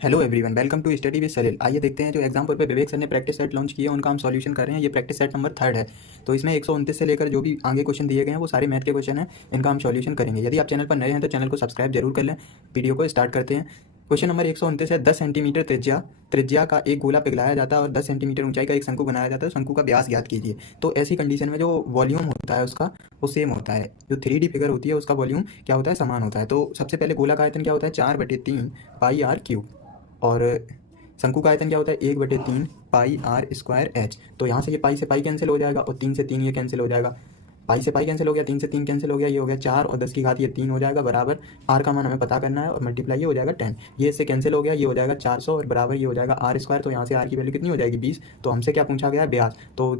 Hello everyone, welcome to study with Salil. आइए देखते हैं जो एग्जाम पर विवेक सर ने प्रैक्टिस सेट लॉन्च किया है उनका हम सॉल्यूशन कर रहे हैं। ये प्रैक्टिस सेट नंबर 3 है। तो इसमें 129 से लेकर जो भी आगे क्वेश्चन दिए गए हैं वो सारे मैथ के क्वेश्चन हैं, इनका हम सॉल्यूशन करेंगे। यदि आप चैनल पर नए हैं तो चैनल को सब्सक्राइब जरूर कर लें। वीडियो को स्टार्ट करते हैं। क्वेश्चन नंबर 129 है। 10 सेंटीमीटर त्रिज्या का एक गोला पिघलाया जाता है और 10 सेंटीमीटर ऊंचाई का एक शंकु बनाया जाता है। शंकु का व्यास ज्ञात कीजिए। तो ऐसी कंडीशन में जो वॉल्यूम होता है उसका वो सेम होता है। जो 3D फिगर होती है उसका वॉल्यूम क्या होता है, समान होता है। तो सबसे पहले गोला का आयतन क्या होता है, 4/3 पाई आर क्यूब। और शंकु का आयतन क्या होता है, 1/3 पाई आर स्क्वायर एच। तो यहाँ से ये पाई से पाई कैंसिल हो जाएगा और 3 से 3 ये कैंसिल हो जाएगा। पाई से पाई कैंसिल हो गया, 3 से 3 कैंसिल हो गया, ये हो गया 4 और 10 की घात ये 3 हो जाएगा बराबर। आर का मान हमें पता करना है और मल्टीप्लाई ये हो जाएगा 10। ये इससे कैंसिल हो गया, ये हो जाएगा 400 और बराबर ये हो जाएगा आर स्क्वायर। तो यहाँ से आर की वैल्यू कितनी हो जाएगी, 20। तो हमसे क्या पूछा गया है, व्यास। तो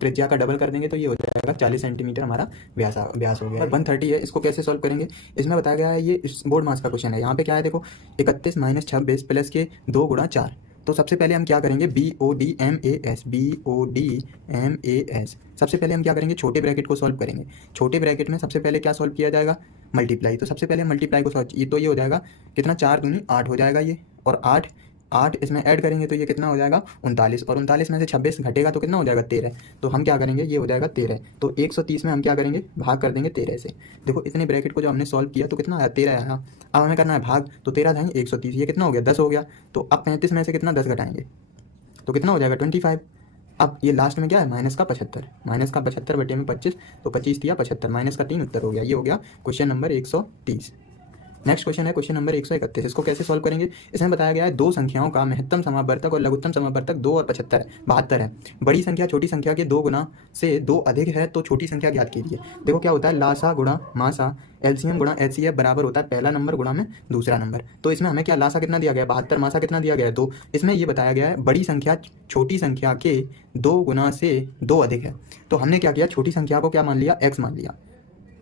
त्रिज्या का डबल कर देंगे तो ये हो जाएगा 40 सेंटीमीटर हमारा व्यास हो गया। 130 है, इसको कैसे सॉल्व करेंगे। इसमें बताया गया है, ये बोर्ड मास का क्वेश्चन है। यहाँ पे क्या है देखो, 31 - 26 प्लस के 2 × 4। तो सबसे पहले हम क्या करेंगे, BODMAS। सबसे पहले हम क्या करेंगे, छोटे ब्रैकेट को सॉल्व करेंगे। छोटे ब्रैकेट में सबसे पहले क्या सॉल्व किया जाएगा, मल्टीप्लाई। तो सबसे पहले हम मल्टीप्लाई को सॉल्व, तो ये हो जाएगा कितना, 4 दूनी 8 हो जाएगा ये। और 8 इसमें ऐड करेंगे तो ये कितना हो जाएगा, 39। और 39 में से 26 घटेगा तो कितना हो जाएगा, 13। तो हम क्या करेंगे, ये हो जाएगा 13। तो 130 में हम क्या करेंगे, भाग कर देंगे 13 से। देखो इतने ब्रैकेट को जो हमने सॉल्व किया तो कितना आया, 13 आया। अब हमें करना है भाग, तो 13 जाएंगे 130, ये कितना हो गया, 10 हो गया। तो अब 35 में से कितना 10 घटाएंगे तो कितना हो जाएगा, 25। अब ये लास्ट में क्या है, माइनस का 75। माइनस का 75 बटे में 25, तो 25 दिया 75, माइनस का 3 उत्तर हो गया। ये हो गया क्वेश्चन नंबर 130। नेक्स्ट क्वेश्चन है क्वेश्चन नंबर 131। इसको कैसे सॉल्व करेंगे। इसमें बताया गया है दो संख्याओं का महत्तम समावर्तक और लघुत्तम समावर्तक 2 और 72 है। बड़ी संख्या छोटी संख्या के 2 गुना से 2 अधिक है तो छोटी संख्या ज्ञात कीजिए। देखो क्या होता है, लासा गुणा मासा, एलसीएम गुणा एचसीएफ बराबर होता है पहला नंबर गुणा में दूसरा नंबर। तो इसमें हमें क्या, लासा कितना दिया गया है 72, मासा कितना दिया गया है 2। इसमें ये बताया गया है बड़ी संख्या छोटी संख्या के 2 गुना से 2 अधिक है। तो हमने क्या किया, छोटी संख्या को क्या मान लिया, x मान लिया।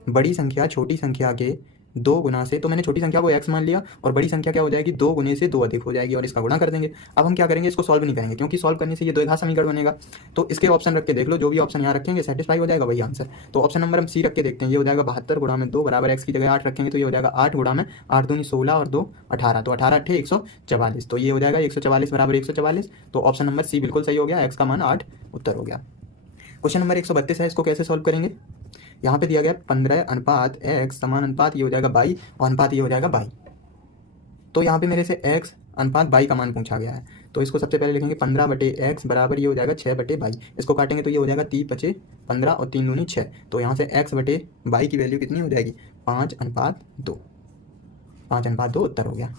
बड़ी संख्या छोटी संख्या के 2 गुना से, तो मैंने छोटी संख्या को x मान लिया और बड़ी संख्या क्या हो जाएगी, 2 गुने से 2 अधिक हो जाएगी और इसका गुणा कर देंगे। अब हम क्या करेंगे, इसको सॉल्व नहीं करेंगे क्योंकि सॉल्व करने से ये द्विघात समीकरण बनेगा। तो इसके ऑप्शन रख के देख लो, जो भी ऑप्शन यहाँ रखेंगे सेटिस्फाई हो जाएगा वही आंसर। तो ऑप्शन नंबर हम सी रख के देखते हैं। ये हो जाएगा 72 गुणा में 2 बराबर x की जगह 8 रखेंगे तो ये हो जाएगा 8 गुणा में 8 दूनी 16 और 2 18। तो 18 8 144। तो ये हो जाएगा 144 बराबर 144। तो ऑप्शन नंबर सी बिल्कुल सही हो गया, x का मान 8 उत्तर हो गया। क्वेश्चन नंबर 132 है, इसको कैसे सॉल्व करेंगे। यहाँ पे दिया गया 15:x समान अनुपात ये हो जाएगा 22 और अनुपात ये हो जाएगा 22। तो यहाँ पे मेरे से x अनुपात 22 का मान पूछा गया है। तो इसको सबसे पहले लिखेंगे 15/x बराबर ये हो जाएगा 6/22। इसको काटेंगे तो ये हो जाएगा 30/15 और 3 दूनी 6। तो यहाँ से x/22 की वैल्यू कितनी हो जाएगी, 5:2। 5:2 उत्तर हो गया।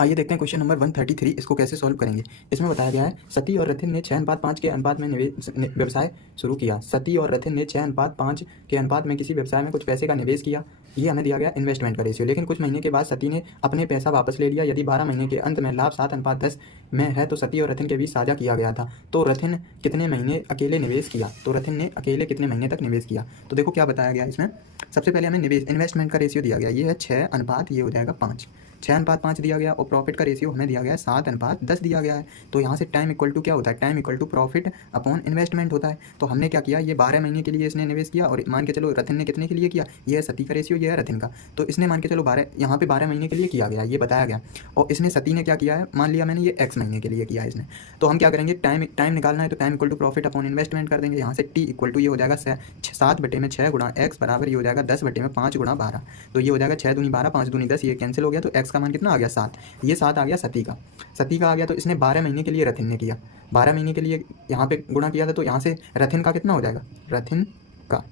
आइए देखते हैं क्वेश्चन नंबर 133। इसको कैसे सॉल्व करेंगे। इसमें बताया गया है सती और रथिन ने 6:5 के अनुपात में व्यवसाय शुरू किया। सती और रथिन ने 6:5 के अनुपात में किसी व्यवसाय में कुछ पैसे का निवेश किया। ये हमें दिया गया इन्वेस्टमेंट का रेशियो। लेकिन कुछ महीने के बाद सती ने अपने पैसा वापस ले लिया। यदि 12 महीने के अंत में लाभ 7:10 में है तो सती और रथिन के बीच साझा किया गया था। तो रथिन कितने महीने अकेले निवेश किया, तो रथिन ने अकेले कितने महीने तक निवेश किया। तो देखो क्या बताया गया इसमें, सबसे पहले हमें इन्वेस्टमेंट का रेशियो दिया गया, ये है 6 अनुपात ये हो जाएगा 5। 6:5 दिया गया और प्रॉफिट का रेशियो हमें दिया गया है 7:10 दिया गया है। तो यहाँ से टाइम इक्वल टू क्या होता है, time equal to profit upon investment होता है। तो हमने क्या किया, ये 12 महीने के लिए इसने निवेश किया और मान के चलो रथिन ने कितने के लिए किया, ये है सती का रेशियो, ये है रथिन का। तो इसने मान के चलो 12, यहाँ पे 12 महीने के लिए किया गया, ये बताया गया। और इसने सती ने क्या किया है, मान लिया मैंने ये x महीने के लिए किया है इसने। तो हम क्या करेंगे, टाइम निकालना है तो time equal to profit upon investment कर देंगे। यहाँ से t इक्वल टू ये हो जाएगा 7/6 गुणा x बराबर ये हो जाएगा 10/5 गुणा 12। तो ये हो जाएगा 6 दूनी 12, 5 दूनी 10, ये कैंसिल हो गया। तो x का मान कितना आ गया, 7। ये 7 आ गया सती का आ गया। तो इसने 12 महीने के लिए रथिन ने किया, 12 महीने के लिए यहाँ पे गुणा किया था। तो यहाँ से रथिन का कितना हो जाएगा, रथिन का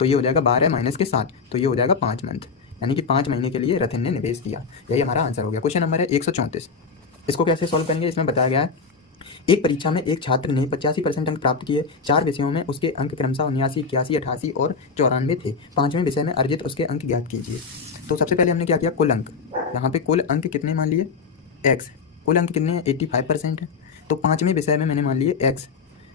तो ये हो जाएगा 12 माइनस के 7, तो ये हो जाएगा 5 मंथ, यानी कि 5 महीने के लिए रथिन ने निवेश किया। यही हमारा आंसर हो गया। क्वेश्चन नंबर है 134। इसको कैसे सॉल्व करेंगे। इसमें बताया गया है एक परीक्षा में एक छात्र ने 85% अंक प्राप्त किए। 4 विषयों में उसके अंक क्रमशः 79, 81, 88 और 94 थे। 5वें विषय में अर्जित उसके अंक ज्ञात कीजिए। तो सबसे पहले हमने क्या किया, कुल अंक, यहाँ पे कुल अंक कितने मान लिए, x। कुल अंक कितने हैं, 85% है। तो 5वें विषय में मैंने मान लिए x,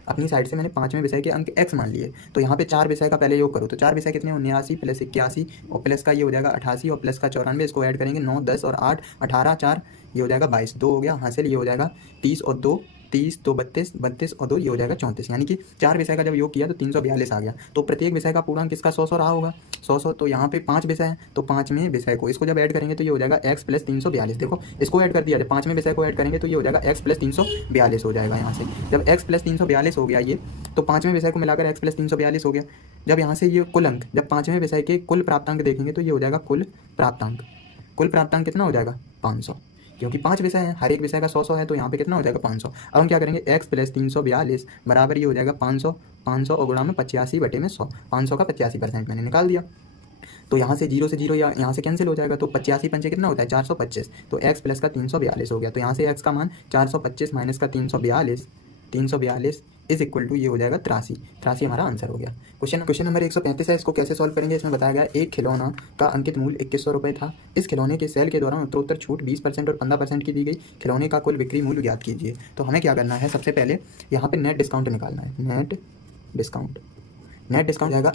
अपनी साइड से मैंने 5वें विषय के अंक x मान लिए। तो यहाँ पे 4 विषय का पहले योग करो। तो 4 विषय कितने, 79 प्लस 81 और प्लस का ये हो जाएगा 88 और प्लस का 94। इसको ऐड करेंगे 9, 10 और 8, 18, 4 ये हो जाएगा 22, 2 हो गया हासिल, ये हो जाएगा 30 और 2 30 तो 32, 32 और 2 ये हो जाएगा 34, यानी कि 4 विषय का जब योग किया तो 342 आ गया। तो प्रत्येक विषय का पूर्णांक किसका 100 रहा होगा, 100। तो यहाँ पे 5 विषय हैं, तो 5वें विषय को इसको जब ऐड करेंगे तो ये हो जाएगा x + 342। देखो इसको ऐड कर दिया, जब 5वें विषय को ऐड करेंगे तो ये हो जाएगा x + 342 हो जाएगा। यहाँ से जब x + 342 हो गया ये, तो 5वें विषय को मिलाकर x + 342 हो गया। जब यहाँ से ये कुल अंक, जब 5वें विषय के कुल प्राप्तांक देखेंगे तो ये हो जाएगा कुल प्राप्तांक। कुल प्राप्तांक कितना हो जाएगा 500, क्योंकि 5 विषय हैं, हर एक विषय का 100 है, तो यहाँ पे कितना हो जाएगा 500। अब हम क्या करेंगे, x + 342 बराबर ये हो जाएगा 500, 500 और गुणा में 85/100, 500 का 85% मैंने निकाल दिया। तो यहाँ से 0 से 0 या यहाँ से कैंसिल हो जाएगा, तो 85 पंचे कितना होता है 425, तो x प्लस का 342 हो गया। तो यहाँ से x का मान 425 माइनस का 342 इज इक्वल टू ये हो जाएगा 83 हमारा आंसर हो गया। क्वेश्चन नंबर 135 है, इसको कैसे सॉल्व करेंगे। इसमें बताया गया एक खिलौना का अंकित मूल्य 2100 रुपये था। इस खिलौने के सेल के दौरान उत्तरोत्तर छूट 20% और 15% की दी गई। खिलौने का कुल बिक्री मूल्य ज्ञात कीजिए। तो हमें क्या करना है, सबसे पहले यहाँ पे नेट डिस्काउंट निकालना है। नेट डिस्काउंट जाएगा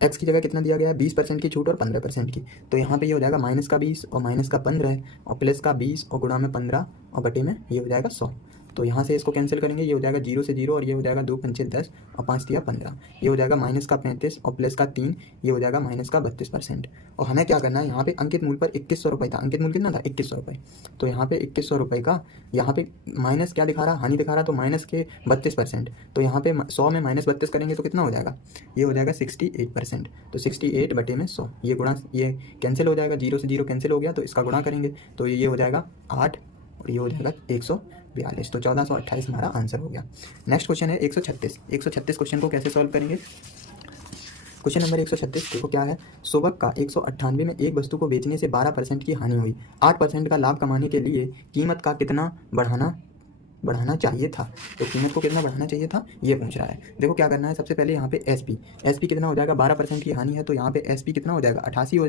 एक्स की जगह कितना दिया गया है 20% की छूट और 15% की। तो यहाँ पे ये हो जाएगा माइनस का 20 और माइनस का 15 और प्लस का 20 और गुणा में 15 और बटे में ये हो जाएगा 100। तो यहाँ से इसको कैंसिल करेंगे, ये हो जाएगा 0 से 0 और ये हो जाएगा 2 पंचे 10 और 5 तिया 15। ये हो जाएगा माइनस का 35 और प्लस का 3, ये हो जाएगा माइनस का 32%। और हमें क्या करना है, यहाँ पे अंकित मूल्य पर 2100 रुपये था। अंकित मूल्य कितना था 2100 रुपये। तो यहाँ पे 2100 रुपये का यहाँ पे माइनस क्या दिखा रहा, हानि दिखा रहा, तो माइनस के 32%। तो यहाँ पे 100 में माइनस 32 करेंगे तो कितना हो जाएगा, ये हो जाएगा 68%। तो 68 बटे में 100, ये गुणा ये कैंसिल हो जाएगा, 0 से 0 कैंसिल हो गया, तो इसका गुणा करेंगे तो ये हो जाएगा 8 और ये हो जाएगा 142। तो 1428 हमारा आंसर हो गया। नेक्स्ट क्वेश्चन है 136 क्वेश्चन को कैसे सॉल्व करेंगे। क्वेश्चन नंबर 136 देखो क्या है, सोबक का 198 में एक वस्तु को बेचने से 12% की हानि हुई। 8% का लाभ कमाने के लिए कीमत का कितना बढ़ाना चाहिए था। तो कीमत को कितना बढ़ाना चाहिए था ये पूछ रहा है। देखो क्या करना है, सबसे पहले यहाँ पे एसपी कितना हो जाएगा, 12% की हानि है, तो यहाँ पे एसपी कितना हो जाएगा 88 हो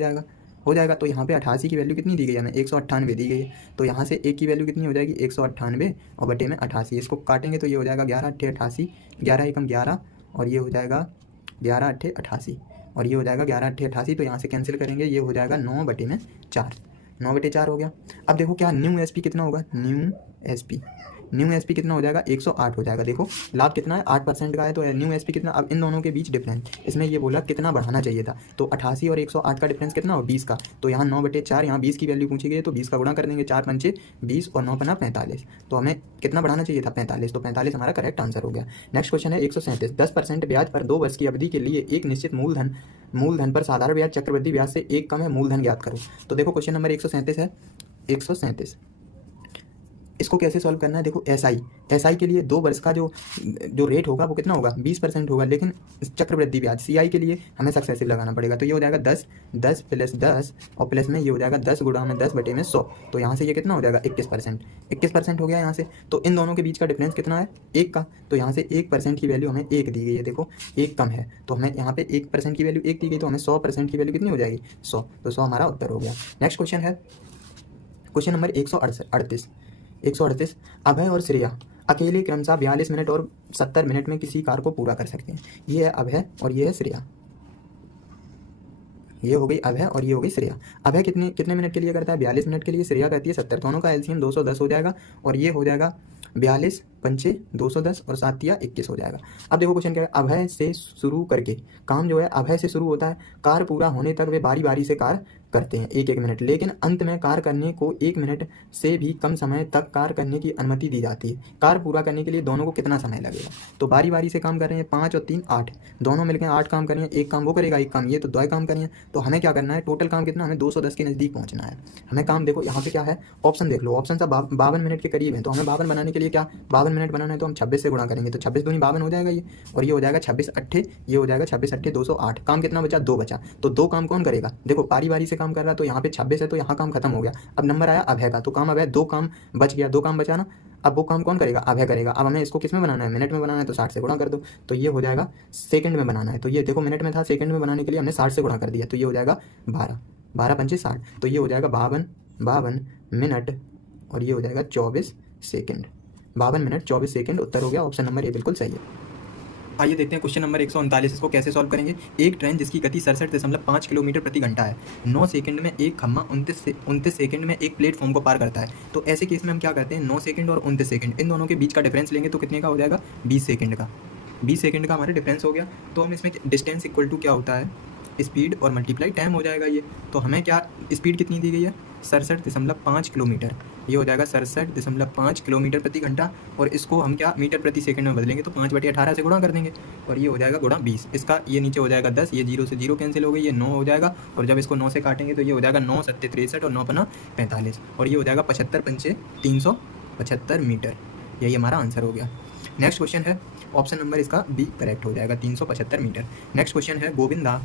जाएगा। तो यहाँ पे 88 की वैल्यू कितनी दी गई है हमें, 198 दी गई है। तो यहाँ से एक की वैल्यू कितनी हो जाएगी 198 और बटे में 88। इसको काटेंगे तो ये हो जाएगा 11 × 88, 11 एकम 11 और ये हो जाएगा 11 × 88 और ये हो जाएगा 11 × 88। तो यहाँ से कैंसिल करेंगे, ये हो जाएगा 9 बटे में 4, 9 बटे 4 हो गया। अब देखो क्या न्यू एसपी कितना होगा, न्यू एसपी कितना हो जाएगा 108 हो जाएगा। देखो लाभ कितना है 8% का है, तो न्यू एसपी कितना। अब इन दोनों के बीच डिफरेंस, इसमें ये बोला कितना बढ़ाना चाहिए था, तो 88 और 108 का डिफरेंस कितना हो 20 का। तो यहाँ 9 बटे 4, यहाँ 20 की वैल्यू पूछी गई है, तो 20 का गुणा कर देंगे, 4 पंचे 20 और 9 पना 45। तो हमें कितना बढ़ाना चाहिए था 45, तो 45 हमारा करेक्ट आंसर हो गया। नेक्स्ट क्वेश्चन है 137, 10% ब्याज पर 2 वर्ष की अवधि के लिए एक निश्चित मूलधन पर साधारण ब्याज चक्रवृद्धि ब्याज से एक कम है, मूलधन ज्ञात करो। तो देखो क्वेश्चन नंबर 137 है, 137 इसको कैसे सॉल्व करना है। देखो एसआई के लिए 2 वर्ष का जो रेट होगा वो कितना होगा 20% होगा, लेकिन चक्रवृद्धि ब्याज सीआई के लिए हमें सक्सेसिव लगाना पड़ेगा। तो ये हो जाएगा 10 + 10 और प्लस में ये हो जाएगा 10 गुणा में 10 बटे में 100। तो यहाँ से ये कितना हो जाएगा 21% हो गया यहाँ से। तो इन दोनों के बीच का डिफरेंस कितना है 1 का। तो यहाँ से 1% की वैल्यू हमें 1 दी गई है। देखो 1 कम है, तो हमें यहाँ पे 1% की वैल्यू 1 दी गई, तो हमें 100% की वैल्यू कितनी हो जाएगी 100। तो 100 हमारा उत्तर हो गया। नेक्स्ट क्वेश्चन है क्वेश्चन नंबर 138। अभय और श्रेया अकेले क्रमशः 42 मिनट और 70 मिनट में किसी कार्य को पूरा कर सकते हैं। ये है अभय और ये है श्रेया। ये हो गई अभय और ये हो गई श्रेया। अभय कितने मिनट के लिए करता है 42 मिनट के लिए, श्रेया करती है 70। दोनों का एलसीएम 210 हो जाएगा और ये हो जाएगा 42 पंचे 210 और 7 या 21 हो जाएगा। अब देखो क्वेश्चन क्या है, अभय से शुरू करके काम जो है अभय से शुरू होता है, कार्य पूरा होने तक वे बारी बारी से कार्य करते हैं 1-1 मिनट, लेकिन अंत में कार्य करने को 1 मिनट से भी कम समय तक कार्य करने की अनुमति दी जाती है। कार्य पूरा करने के लिए दोनों को कितना समय लगेगा। तो बारी बारी से काम कर रहे हैं 5 और 3 8, दोनों मिलकर 8 काम कर रहे हैं, एक काम वो करेगा, एक काम ये, तो 2 काम कर रहे हैं। तो हमें क्या करना है, टोटल काम कितना, हमें 210 के नज़दीक पहुंचना है। हमें काम देखो यहाँ पे क्या है, ऑप्शन देख लो, ऑप्शन सब 52 मिनट के करीब है। तो हमें 52 बनाने के लिए क्या 52 मिनट बनाना है, तो हम 26 से गुणा करेंगे, तो 26 दूनी 52 हो जाएगा ये, और ये हो जाएगा 26 अट्ठे, ये हो जाएगा 26 अट्ठे 208। काम कितना बचा 2 बचा, तो 2 काम कौन करेगा, देखो बारी बारी से काम कर रहा है, तो यहाँ पे 26 है तो यहाँ काम खत्म हो गया। अब नंबर आया अभय का, तो काम अभय 2 काम बच गया, 2 काम बचा ना। अब वो काम कौन करेगा, अभय करेगा। अब हमें इसको किस में बनाना है, मिनट में बनाना है, तो 60 से गुणा कर दो, तो ये हो जाएगा सेकंड में बनाना है। तो ये देखो मिनट में था, सेकंड में बनाने के लिए हमने 60 से गुणा कर दिया, तो ये हो जाएगा 12 पंचे 60, तो ये हो जाएगा 52 मिनट और ये हो जाएगा 24 सेकंड। 52 मिनट 24 सेकंड उत्तर हो गया। ऑप्शन नंबर ए बिल्कुल सही है। आइए देखते हैं क्वेश्चन नंबर 139, इसको कैसे सॉल्व करेंगे। एक ट्रेन जिसकी गति 67.5 किलोमीटर प्रति घंटा है, 9 सेकंड में एक खम्मा 29 सेकंड में एक प्लेटफॉर्म को पार करता है। तो ऐसे केस में हम क्या करते हैं, 9 सेकंड और 29 सेकंड इन दोनों के बीच का डिफरेंस लेंगे तो कितने का हो जाएगा, 20 सेकंड का। 20 सेकंड का हमारा डिफरेंस हो गया। तो हम इसमें डिस्टेंस इक्वल टू क्या होता है, स्पीड और मल्टीप्लाई टाइम हो जाएगा ये। तो हमें क्या स्पीड कितनी दी गई है, 67.5 किलोमीटर, ये हो जाएगा 67.5 किलोमीटर प्रति घंटा। और इसको हम क्या मीटर प्रति सेकंड में बदलेंगे तो 5/18 से गुणा कर देंगे और ये हो जाएगा गुणा 20। इसका ये नीचे हो जाएगा 10, ये 0 से 0 कैंसिल हो गई, ये 9 हो जाएगा। और जब इसको 9 से काटेंगे तो ये हो जाएगा 9 7 63 और 9 5 45 और ये हो जाएगा 75 पंचे 375 मीटर। यही हमारा आंसर हो गया। नेक्स्ट क्वेश्चन है, ऑप्शन नंबर इसका बी करेक्ट हो जाएगा, 375 मीटर। नेक्स्ट क्वेश्चन है, गोविंदा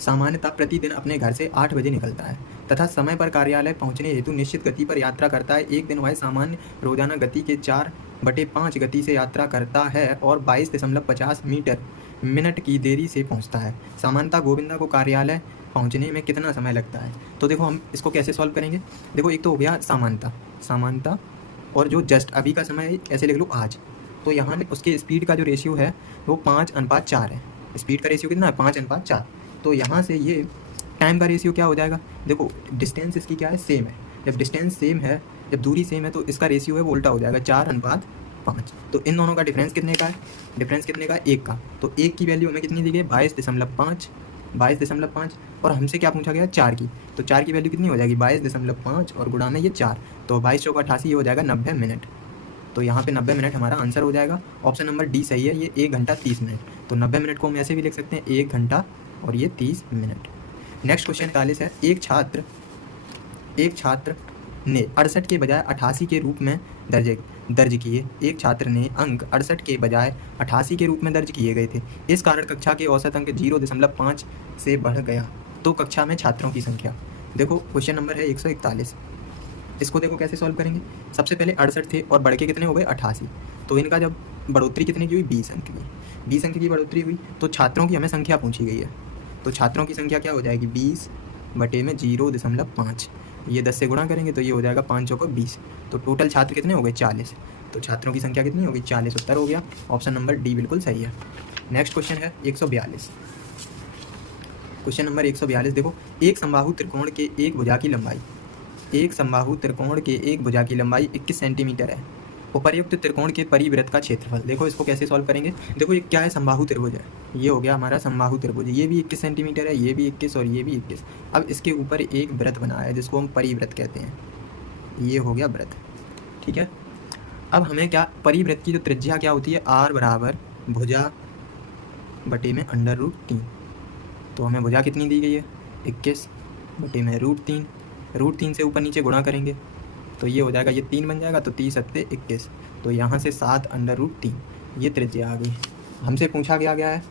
सामान्यतः प्रतिदिन अपने घर से 8 बजे निकलता है तथा समय पर कार्यालय पहुंचने हेतु निश्चित गति पर यात्रा करता है। एक दिन वह सामान्य रोजाना गति के 4/5 गति से यात्रा करता है और 22.50 मीटर मिनट की देरी से पहुंचता है। सामान्यतः गोविंदा को कार्यालय पहुंचने में कितना समय लगता है। तो देखो हम इसको कैसे सॉल्व करेंगे। देखो एक तो हो गया सामान्यतः और जो जस्ट अभी का समय है ऐसे लिख लो आज। तो यहाँ उसके स्पीड का जो रेशियो है वो 5:4 है। स्पीड का रेशियो कितना है, 5:4। तो यहाँ से ये टाइम का रेशियो क्या हो जाएगा, देखो डिस्टेंस इसकी क्या है, सेम है। जब डिस्टेंस सेम है, जब दूरी सेम है तो इसका रेशियो है वो उल्टा हो जाएगा, 4:5। तो इन दोनों का डिफरेंस कितने का है, डिफरेंस कितने का है, 1 का। तो 1 की वैल्यू हमें कितनी दी गई, 22.5 और हमसे क्या पूछा गया, 4 की। तो 4 की वैल्यू कितनी हो जाएगी, 22.5 और गुणा में ये 4, तो 22 चौका 88 हो जाएगा 90 मिनट। तो यहाँ पे 90 मिनट हमारा आंसर हो जाएगा। ऑप्शन नंबर डी सही है, ये 1 घंटा 30 मिनट। तो 90 मिनट को हम ऐसे भी लिख सकते हैं 1 घंटा और ये 30 मिनट। नेक्स्ट क्वेश्चन 41 है, एक छात्र ने 68 के बजाय 88 के रूप में दर्ज किए। एक छात्र ने अंक 68 के बजाय 88 के रूप में दर्ज किए गए थे। इस कारण कक्षा के औसत अंक 0.5 से बढ़ गया। तो कक्षा में छात्रों की संख्या। देखो क्वेश्चन नंबर है 141। इसको देखो कैसे सॉल्व करेंगे। सबसे पहले 68 थे और बढ़ के कितने हो गए, 88। तो इनका जब बढ़ोतरी कितने की हुई, 20 अंक की। 20 अंक की बढ़ोतरी हुई तो छात्रों की हमें संख्या पूछी गई है। तो छात्रों की संख्या क्या हो जाएगी, 20/0.5। ये 10 से गुणा करेंगे तो ये हो जाएगा 5 चौको 20। तो टोटल छात्र कितने हो गए, 40। तो छात्रों की संख्या कितनी होगी, 40। उत्तर हो गया, ऑप्शन नंबर डी बिल्कुल सही है। नेक्स्ट क्वेश्चन है 142। क्वेश्चन नंबर 142 देखो, एक समबाहु त्रिकोण के एक भुजा की लंबाई 21 सेंटीमीटर है। उपर्युक्त त्रिकोण के परिवृत्त का क्षेत्रफल। देखो इसको कैसे सॉल्व करेंगे। देखो ये क्या है, समबाहु त्रिभुज है। ये हो गया हमारा समबाहु त्रिभुज, ये भी 21 सेंटीमीटर है, ये भी 21 और ये भी 21। अब इसके ऊपर एक वृत्त बना है जिसको हम परिवृत्त कहते हैं। ये हो गया वृत्त, ठीक है। अब हमें क्या, परिवृत्त की जो त्रिज्या क्या होती है, r बराबर भुजा बटे में √3। तो हमें भुजा कितनी दी गई है, 21 बटे में √3। √3 से ऊपर नीचे गुणा करेंगे तो ये हो जाएगा, ये 3 बन जाएगा, तो 30 × 21। तो यहाँ से 7/√3 ये त्रिज्या आ गई। हमसे पूछा गया है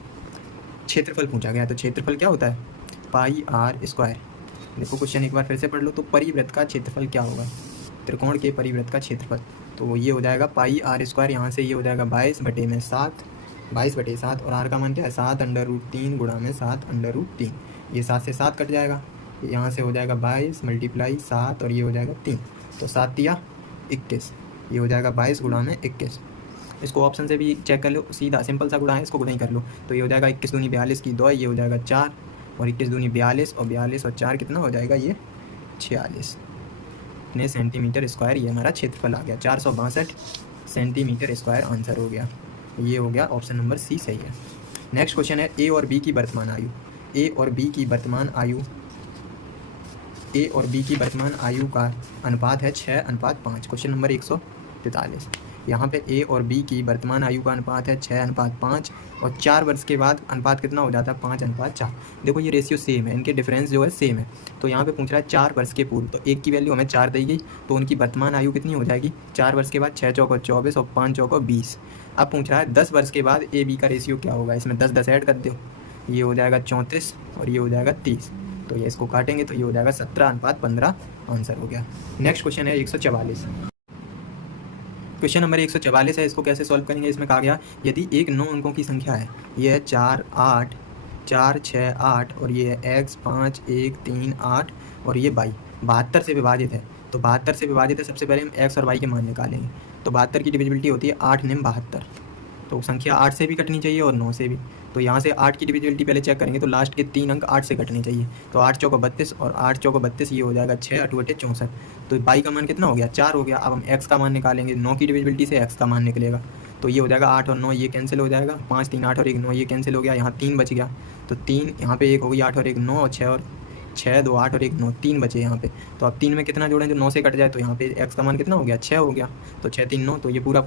क्षेत्रफल पूछा गया है। तो क्षेत्रफल क्या होता है, πr²। देखो क्वेश्चन एक बार फिर से पढ़ लो। तो परिवृत्त का क्षेत्रफल क्या होगा, त्रिकोण के परिवृत्त का क्षेत्रफल। तो ये हो जाएगा πr²। यहाँ से ये हो जाएगा 22/7 और r का मान क्या है, 7/√3 गुणा में 7/√3। ये 7 से 7 कट जाएगा, यहाँ से हो जाएगा 22 × 7 और ये हो जाएगा 3। तो 7 या 21, ये हो जाएगा 22 गुणा में 21। इसको ऑप्शन से भी चेक कर लो, सीधा सिंपल सा गुणा है, इसको गुणा ही कर लो। तो ये हो जाएगा 21 दूनी 42 की 2, ये हो जाएगा 4 और 21 दूनी 42 और 42 और 4 कितना हो जाएगा, ये 46 इतने सेंटीमीटर स्क्वायर। ये हमारा क्षेत्रफल आ गया, 462 सेंटीमीटर स्क्वायर आंसर हो गया। ये हो गया, ऑप्शन नंबर सी सही है। नेक्स्ट क्वेश्चन है, ए और बी की वर्तमान आयु का अनुपात है 6:5। Question number 143। यहाँ पे ए और बी की वर्तमान आयु का अनुपात है 6:5 और 4 वर्ष के बाद अनुपात कितना हो जाता है, 5:4। देखो ये रेशियो सेम है, इनके डिफरेंस जो है सेम है। तो यहाँ पे पूछ रहा है 4 वर्ष के पूर्व, तो एक की वैल्यू हमें 4 दी गई, तो उनकी वर्तमान आयु कितनी हो जाएगी, 4 वर्ष के बाद 6 चौको 24 और 5 चौको 20। अब पूछ रहा है 10 वर्ष के बाद ए बी का रेशियो क्या होगा। इसमें 10 ऐड कर दो, ये हो जाएगा 34 और ये हो जाएगा 30। तो ये इसको काटेंगे तो ये हो जाएगा 17:15 आंसर हो गया। नेक्स्ट क्वेश्चन है 144। क्वेश्चन नंबर 144 है, इसको कैसे सॉल्व करेंगे। इसमें कहा गया, यदि एक 9 अंकों की संख्या है, ये है 4 8 4 6 8 और ये है x 5 1 3 8 और ये y 72 से विभाजित है। तो 72 से विभाजित है, सबसे पहले हम x और y के मान निकालेंगे। तो 72 की डिविजिबिलिटी होती है 8 9 72। तो संख्या 8 से भी कटनी चाहिए और 9 से भी। तो यहाँ से 8 की डिविजिबिलिटी पहले चेक करेंगे, तो लास्ट के 3 अंक 8 से कटने चाहिए। तो 8 चौको 32 और 8 चौको 32, ये हो जाएगा 6 8 बटे 64। तो बाई का मान कितना हो गया? 4 हो गया। अब हम एक्स का मान निकालेंगे, 9 की डिविजिबिलिटी से एक्स का मान निकलेगा। तो ये हो जाएगा 8 और 9, ये कैंसिल हो जाएगा, 5 3 8 और 1 9, ये कैंसिल हो गया। यहाँ 3 बच गया, तो 3 यहाँ पे 1 हो गई, 8 और 1 9, और 6 2 8 और 1 9, 3 बचे यहाँ पे। तो अब 3 में कितना जोड़ें जो 9 से कट जाए? तो यहाँ पे एक्स का मान कितना हो गया? 6 हो गया। तो 6 3 9, तो ये पूरा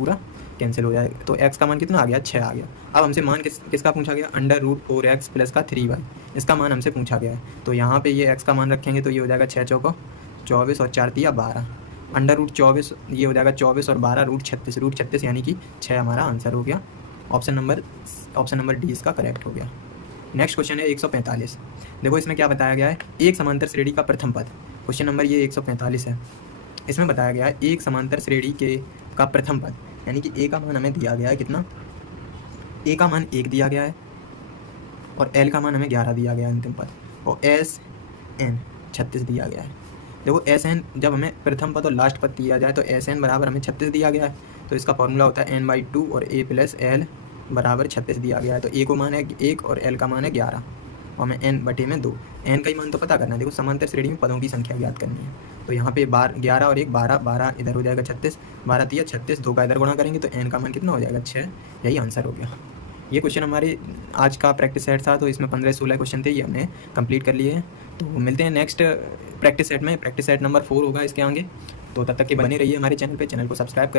कैंसिल हो जाएगा। तो एक्स का मान कितना आ गया? 6 आ गया। अब हमसे मान किसका पूछा गया? √4x प्लस का 3y, इसका मान हमसे पूछा गया है। तो यहाँ पे ये एक्स का मान रखेंगे, तो ये हो जाएगा 6 चौको 24 और 4 तिया 12, √24, ये हो जाएगा 24 और 12 √36, यानी कि 6 हमारा आंसर हो गया। ऑप्शन नंबर डी इसका करेक्ट हो गया। नेक्स्ट क्वेश्चन है 145। देखो इसमें क्या बताया गया है? एक समांतर श्रेणी का प्रथम पद। क्वेश्चन नंबर ये 145 है। इसमें बताया गया है एक समांतर श्रेणी का प्रथम पद, यानी कि ए का मान हमें दिया गया है कितना? ए का मान 1 दिया गया है और एल का मान हमें 11 दिया गया है अंतिम पद, और एस एन 36 दिया गया है। देखो एस एन जब हमें प्रथम पद और लास्ट पद दिया जाए तो एस एन बराबर हमें 36 दिया गया है, तो इसका फॉर्मूला होता है n/2 और a + l बराबर 36 दिया गया है। तो a को मान है 1 और l का मान है 11 और हमें n/2, n का ही मान तो पता करना है। देखो समांतर श्रेणी में पदों की संख्या ज्ञात करनी है। तो यहाँ पे 11 और 1 12, 12 इधर हो जाएगा 36, 12 तिया 36, 2 का इधर गुणा करेंगे तो n का मान कितना हो जाएगा? 6। यही आंसर हो गया। ये क्वेश्चन हमारे आज का प्रैक्टिस सेट था, तो इसमें 15-16 क्वेश्चन थे, ये हमने कंप्लीट कर लिए हैं। तो मिलते हैं नेक्स्ट प्रैक्टिस सेट में। प्रैक्टिस सेट नंबर 4 होगा इसके आगे। तो तब तक के बने रहिए हमारे चैनल पे, चैनल को सब्सक्राइब कर लीजिए।